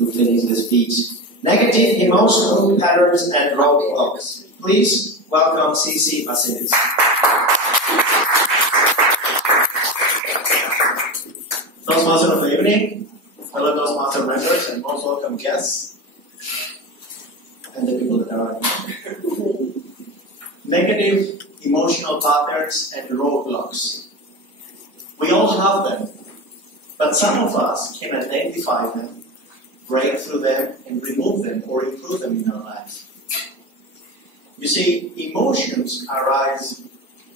to finish the speech. Negative emotional patterns and roadblocks. Please welcome Cici Vasilis. Toastmaster of the evening, fellow Toastmaster members, and most welcome guests, and the people that are negative emotional patterns and roadblocks. We all have them, but some of us can identify them, break through them, and remove them or improve them in our lives. You see, emotions arise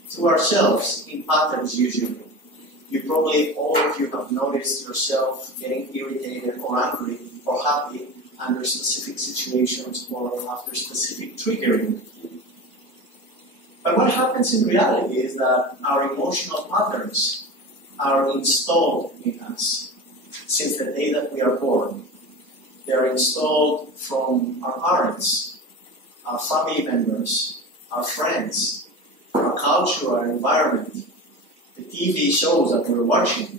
through ourselves in patterns usually. All of you have noticed yourself getting irritated or angry or happy under specific situations or after specific triggering. But what happens in reality is that our emotional patterns are installed in us since the day that we are born. They are installed from our parents, our family members, our friends, our culture, our environment, the TV shows that we're watching.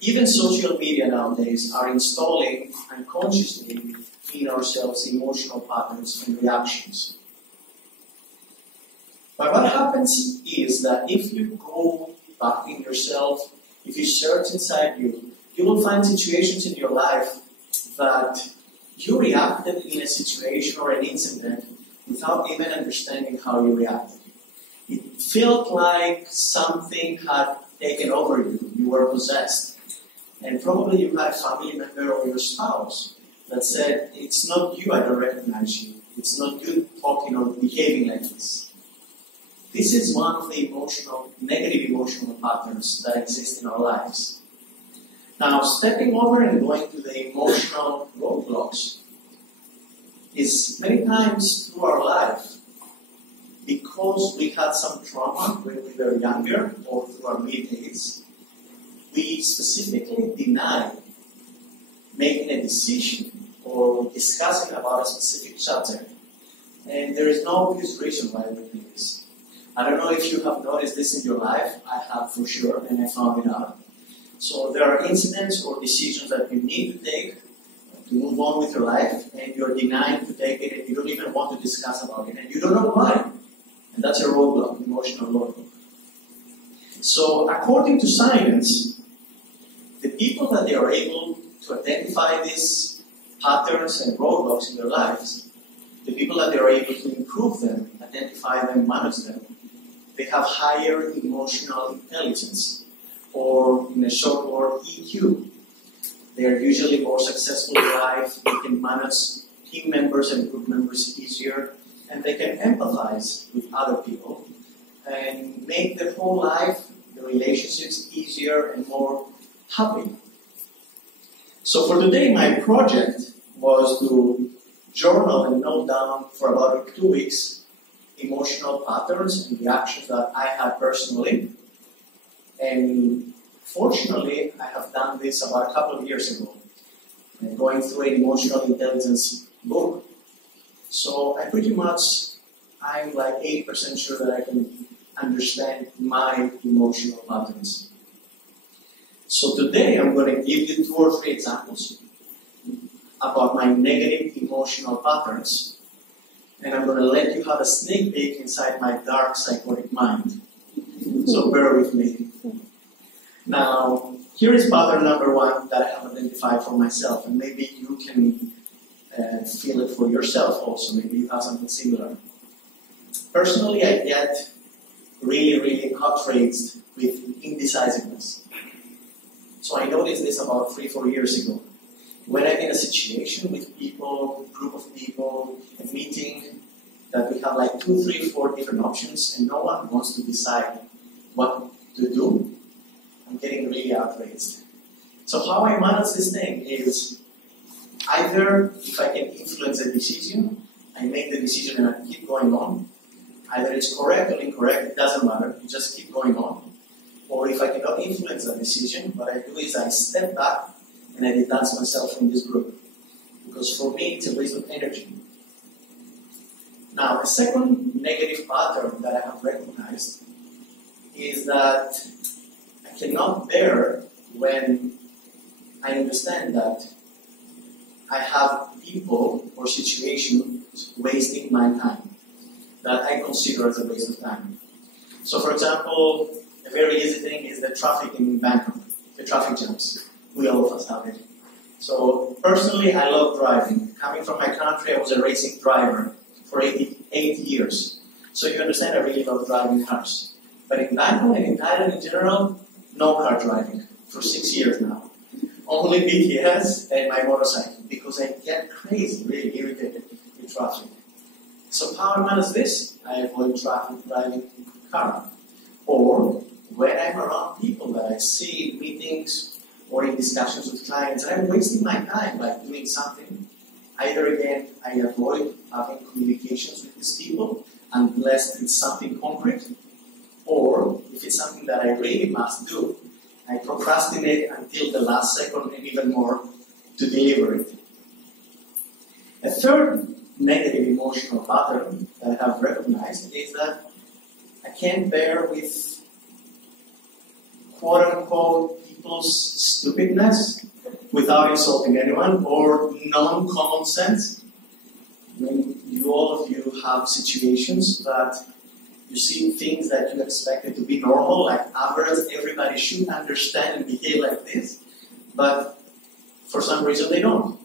Even social media nowadays are installing unconsciously in ourselves emotional patterns and reactions. But what happens is that if you go back in yourself, if you search inside you, you will find situations in your life that you reacted in a situation or an incident without even understanding how you reacted. It felt like something had taken over you. You were possessed. And probably you had a family member or your spouse that said, it's not you, I don't recognize you. It's not you talking or behaving like this. This is one of the negative emotional patterns that exist in our lives. Now, stepping over and going to the emotional roadblocks is many times through our life because we had some trauma when we were younger or through our mid-80s. We specifically deny making a decision or discussing about a specific subject. And there is no obvious reason why we do this. I don't know if you have noticed this in your life. I have for sure, and I found it out. So there are incidents or decisions that you need to take to move on with your life, and you're denying to take it, and you don't even want to discuss about it, and you don't know why. And that's a roadblock, emotional roadblock. So according to science, the people that they are able to identify these patterns and roadblocks in their lives, the people that they are able to improve them, identify them, manage them, they have higher emotional intelligence, or in a short word, EQ. They are usually more successful in life, they can manage team members and group members easier, and they can empathize with other people and make their whole life, the relationships easier and more happy. So for today, my project was to journal and note down for about 2 weeks emotional patterns and reactions that I had personally. And fortunately, I have done this about a couple of years ago, going through an emotional intelligence book. So I'm like 80% sure that I can understand my emotional patterns. So today I'm going to give you 2 or 3 examples about my negative emotional patterns, and I'm going to let you have a sneak peek inside my dark psychotic mind. So bear with me. Now, here is pattern number 1 that I have identified for myself, and maybe you can feel it for yourself also. Maybe you have something similar. Personally, I get really outraged with indecisiveness. So I noticed this about 3-4 years ago. When I'm in a situation with people, a group of people, a meeting, that we have like 2, 3, 4 different options and no one wants to decide what to do, I'm getting really outraged. So how I manage this thing is either if I can influence a decision, I make the decision and I keep going on. Either it's correct or incorrect, it doesn't matter, you just keep going on. Or if I cannot influence the decision, what I do is I step back and I detach myself from this group. Because for me, it's a waste of energy. Now, a second negative pattern that I have recognized is that I cannot bear when I understand that I have people or situations wasting my time that I consider as a waste of time. So for example, a very easy thing is the traffic in Bangkok, the traffic jams. We all of us have it. So personally, I love driving. Coming from my country, I was a racing driver for 8 years. So you understand, I really love driving cars. But in Bangkok and in Thailand in general, no car driving for 6 years now. Only BTS and my motorcycle, because I get crazy, really irritated with traffic. So how I manage this? I avoid traffic driving car. Or when I'm around people that I see in meetings or in discussions with clients, and I'm wasting my time by doing something, either again, I avoid having communications with these people unless it's something concrete, or if it's something that I really must do, I procrastinate until the last second and even more to deliver it. A third negative emotional pattern that I have recognized is that I can't bear with quote-unquote people's stupidness without insulting anyone, or non-common sense. I mean, all of you have situations that you see things that you expected to be normal, like average, everybody should understand and behave like this, but for some reason they don't.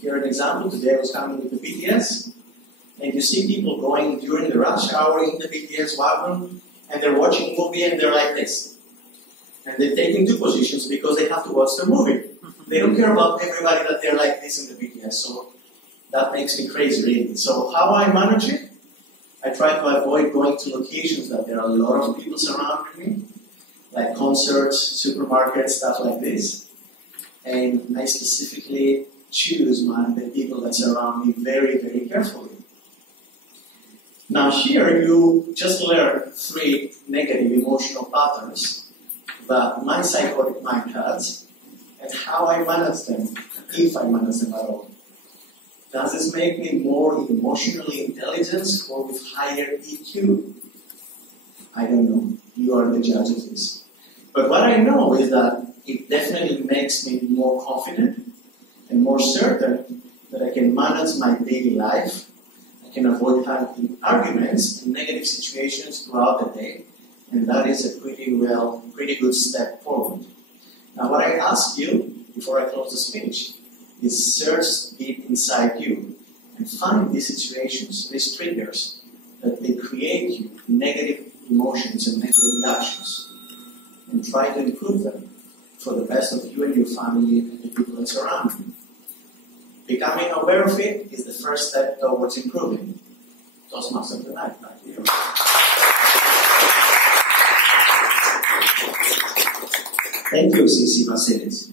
Here an example, today I was coming with the BTS, and you see people going during the rush hour in the BTS wagon, and they're watching a movie and they're like this. And they're taking two positions because they have to watch the movie. They don't care about everybody that they're like this in the BTS, so that makes me crazy, really. So how I manage it? I try to avoid going to locations that there are a lot of people surrounding me, like concerts, supermarkets, stuff like this. And I specifically choose the people that surround me very, very carefully. Now here you just learned 3 negative emotional patterns that my psychotic mind has and how I manage them, if I manage them at all. Does this make me more emotionally intelligent or with higher EQ? I don't know. You are the judge of this. But what I know is that it definitely makes me more confident and more certain that I can manage my daily life. I can avoid having arguments and negative situations throughout the day. And that is a pretty good step forward. Now what I ask you before I close the speech is search deep inside you and find these situations, these triggers that they create you negative emotions and negative reactions, and try to improve them for the best of you and your family and the people that surround you. Becoming aware of it is the first step towards improving. Toastmasters of the night, back to you. Thank you, C.C. Vasilis.